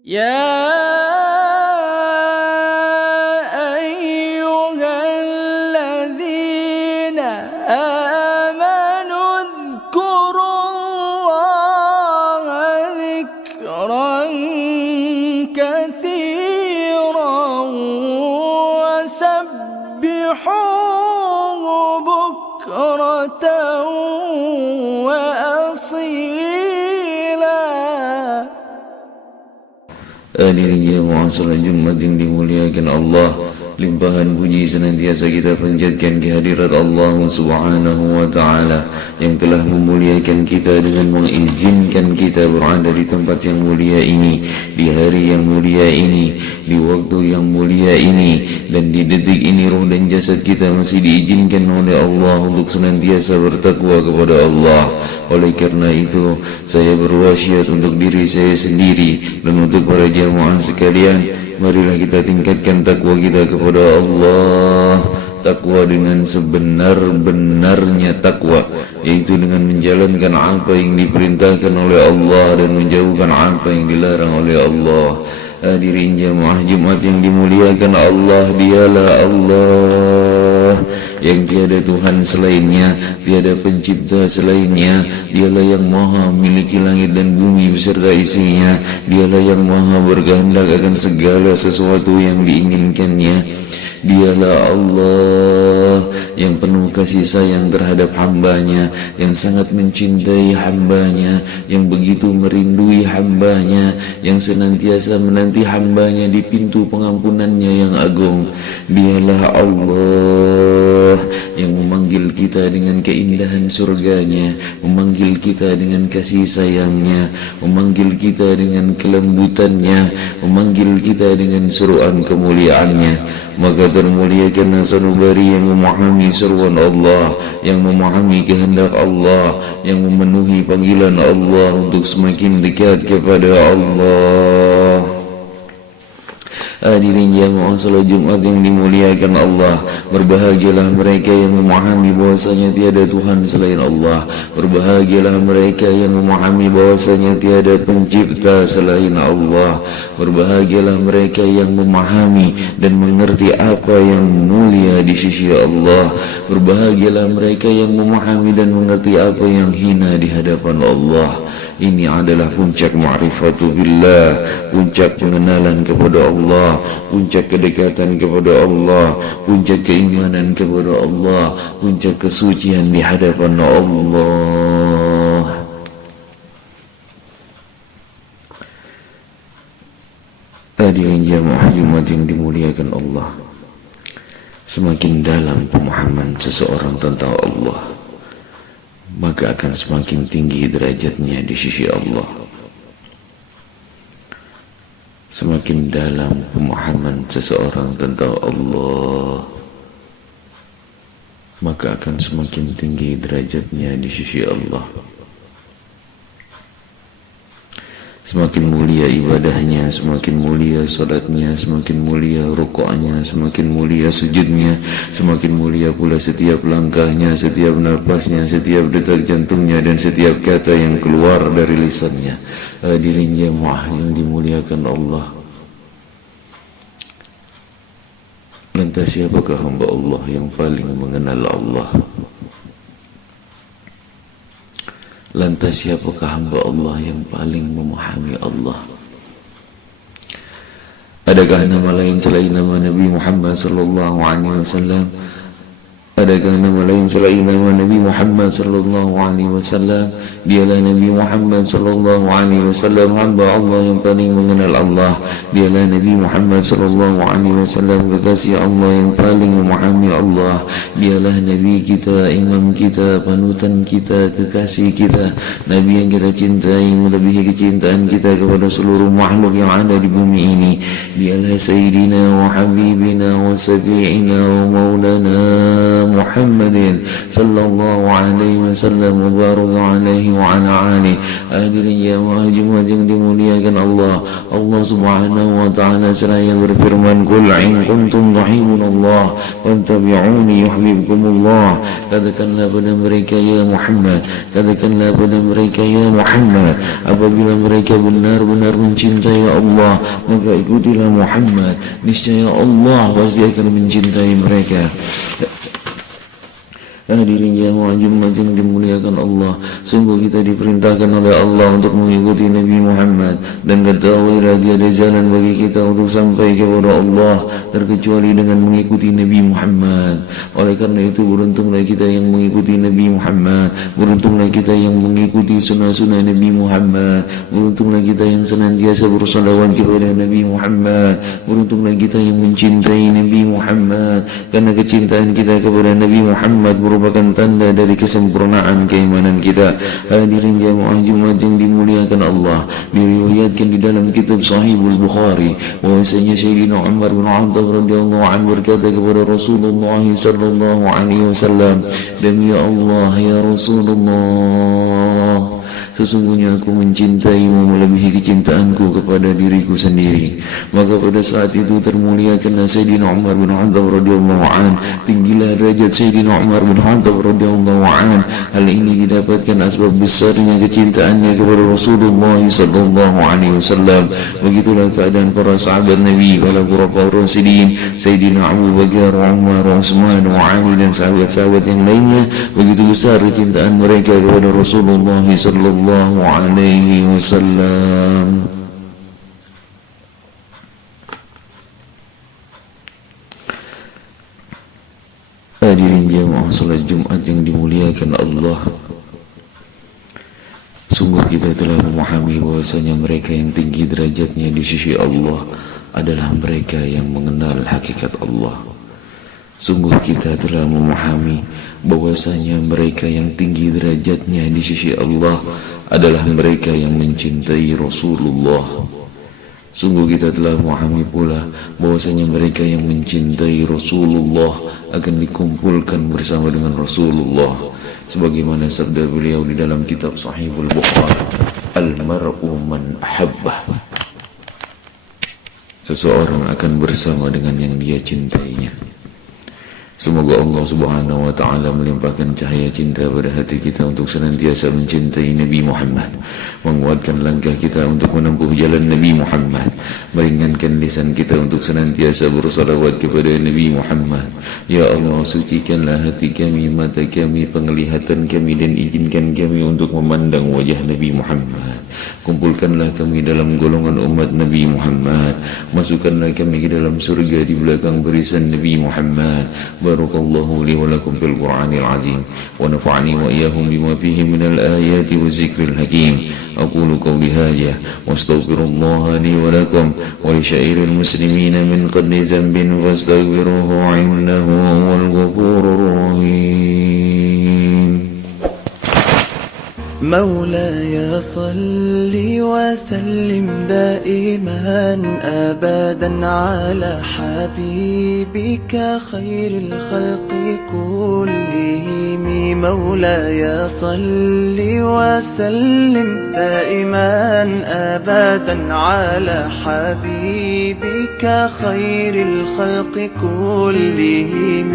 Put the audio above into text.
يا أيها الذين آمنوا اذكروا الله ذكرا كثيرا وسبحوه بكرة وأصيلا. Hadirin jemaah salat Jumat yang dimuliakan Allah, limpahan puji senantiasa kita panjatkan kehadirat Allah Subhanahu wa taala yang telah memuliakan kita dengan mengizinkan kita berada di tempat yang mulia ini, di hari yang mulia ini, di waktu yang mulia ini, dan di detik ini roh dan jasad kita masih diizinkan oleh Allah untuk senantiasa bertakwa kepada Allah. Oleh karena itu, saya berwasiat untuk diri saya sendiri dan untuk para jamaah sekalian, marilah kita tingkatkan takwa kita kepada Allah. Takwa dengan sebenar-benarnya takwa, yaitu dengan menjalankan apa yang diperintahkan oleh Allah dan menjauhkan apa yang dilarang oleh Allah. Hadirin jamaah Jumat yang dimuliakan Allah, dialah Allah yang tiada Tuhan selainnya, tiada pencipta selainnya. Dialah yang maha memiliki langit dan bumi beserta isinya. Dialah yang maha berkehendak akan segala sesuatu yang diinginkannya. Dialah Allah yang penuh kasih sayang terhadap hambanya, yang sangat mencintai hambanya, yang begitu merindui hambanya, yang senantiasa menanti hambanya di pintu pengampunannya yang agung. Dialah Allah yang memanggil kita dengan keindahan surganya, memanggil kita dengan kasih sayangnya, memanggil kita dengan kelembutannya, memanggil kita dengan seruan kemuliaannya. Maka termuliakanlah sanubari yang memahami seruan Allah, yang memahami kehendak Allah, yang memenuhi panggilan Allah untuk semakin dekat kepada Allah. Hadirin jamaah salat Jumat yang dimuliakan Allah, berbahagialah mereka yang memahami bahwasanya tiada Tuhan selain Allah. Berbahagialah mereka yang memahami bahwasanya tiada pencipta selain Allah. Berbahagialah mereka yang memahami dan mengerti apa yang mulia di sisi Allah. Berbahagialah mereka yang memahami dan mengerti apa yang hina di hadapan Allah. Ini adalah puncak ma'rifatu billah, puncak pengenalan kepada Allah, puncak kedekatan kepada Allah, puncak keimanan kepada Allah, puncak kesucian di hadapan Allah. Hadirin jamaah Jumat yang dimuliakan Allah, semakin dalam pemahaman seseorang tentang Allah, maka akan semakin tinggi derajatnya di sisi Allah. Semakin dalam pemahaman seseorang tentang Allah, maka akan semakin tinggi derajatnya di sisi Allah. Semakin mulia ibadahnya, semakin mulia salatnya, semakin mulia rukuknya, semakin mulia sujudnya, semakin mulia pula setiap langkahnya, setiap nafasnya, setiap detak jantungnya, dan setiap kata yang keluar dari lisannya. Hadirin jamaah yang dimuliakan Allah, lantas siapakah hamba Allah yang paling mengenal Allah? Lantas siapakah hamba Allah yang paling memahami Allah? Adakah nama lain selain nama Nabi Muhammad sallallahu alaihi wasallam? Adakah nama lain selain nama Nabi Muhammad sallallahu alaihi wasallam? Dialah Nabi Muhammad sallallahu alaihi wasallam hamba Allah yang paling mengenal Allah. Dialah Nabi Muhammad sallallahu alaihi wasallam kekasih Allah yang paling memahami Allah. Dialah Nabi kita, imam kita, panutan kita, kekasih kita, Nabi yang kita cintai melebihi kecintaan kita kepada seluruh makhluk yang ada di bumi ini. Dialah Sayyidina wa Habibina wa Sabi'ina wa Maulana محمد صلى الله عليه wasallam wa baraka alaihi wa ala alihi. Hadirin jamaah Jumat yang dimuliakan Allah, Allah Subhanahu wa taala seraya berfirman, qul in kuntum tuhibbunallah fattabi'uni yuhibbukumullah. Katakanlah pada mereka ya Muhammad, katakanlah pada mereka ya Muhammad, apabila mereka benar-benar mencintai Allah, maka ikutilah Muhammad, niscaya Allah pasti akan mencintai mereka. Hadirin jamaah Jumat yang dimuliakan Allah, sungguh kita diperintahkan oleh Allah untuk mengikuti Nabi Muhammad, dan ketahuilah tiada jalan bagi kita untuk sampai kepada Allah terkecuali dengan mengikuti Nabi Muhammad. Oleh karena itu beruntunglah kita yang mengikuti Nabi Muhammad, beruntunglah kita yang mengikuti sunnah-sunnah Nabi Muhammad, beruntunglah kita yang senantiasa bersalawat kepada Nabi Muhammad, beruntunglah kita yang mencintai Nabi Muhammad, karena kecintaan kita kepada Nabi Muhammad merupakan tanda dari kesempurnaan keimanan kita. Hadirin jamaah Jumat yang dimuliakan Allah, diriwayatkan di dalam kitab Sahihul Bukhari bahwasanya Sayyidina Umar bin Khattab radhiyallahu anhu berkata kepada Rasulullah sallallahu alaihi wasallam, demi Allah ya Rasulullah, sesungguhnya aku mencintaimu melebihi kecintaanku kepada diriku sendiri. Maka pada saat itu termuliakanlah Sayyidina Umar bin Khattab radhiyallahu an, tinggilah derajat Sayyidina Umar bin Khattab radhiyallahu an. Hal ini didapatkan asbab besarnya kecintaannya kepada Rasulullah sallallahu alaihi wasallam. Begitulah keadaan para sahabat Nabi, para khulafaur rasyidin, Sayyidina Abu Bakar, Umar, Utsman, Ali dan sahabat-sahabat yang lainnya. Begitu besar kecintaan mereka kepada Rasulullah sallallahu alaihi wasallam. Hadirin jamaah salat Jumat yang dimuliakan Allah, sungguh kita telah memahami bahwasanya mereka yang tinggi derajatnya di sisi Allah adalah mereka yang mengenal hakikat Allah. Sungguh kita telah memahami bahwasanya mereka yang tinggi derajatnya di sisi Allah adalah mereka yang mencintai Rasulullah. Sungguh kita telah memahami pula bahwasanya mereka yang mencintai Rasulullah akan dikumpulkan bersama dengan Rasulullah, sebagaimana sabda beliau di dalam kitab Sahihul Bukhari, al-mar'u man ahabbah, seseorang akan bersama dengan yang dia cintainya. Semoga Allah Subhanahu wa taala melimpahkan cahaya cinta pada hati kita untuk senantiasa mencintai Nabi Muhammad, menguatkan langkah kita untuk menempuh jalan Nabi Muhammad, meringankan lisan kita untuk senantiasa bersalawat kepada Nabi Muhammad. Ya Allah, sucikanlah hati kami, mata kami, penglihatan kami, dan izinkan kami untuk memandang wajah Nabi Muhammad. Kumpulkanlah kami dalam golongan umat Nabi Muhammad, masukkanlah kami ke dalam surga di belakang barisan Nabi Muhammad. Barakallahu li wa lakum fil Qur'anil azim, wa nafa'ani wa iyyahum bima fihi minal ayati wa zikril hakim. Aqulu qawli hadha wa astaghfirullaha li wa lakum wa li syairil muslimin min kulli dhanbin fastaghfiruhu innahu huwal ghafurur rahim. مولاي صل وسلم دائما أبدا على حبيبك خير الخلق كلهم. مولاي صل وسلم دائما أبدا على حبيبك خير الخلق كلهم.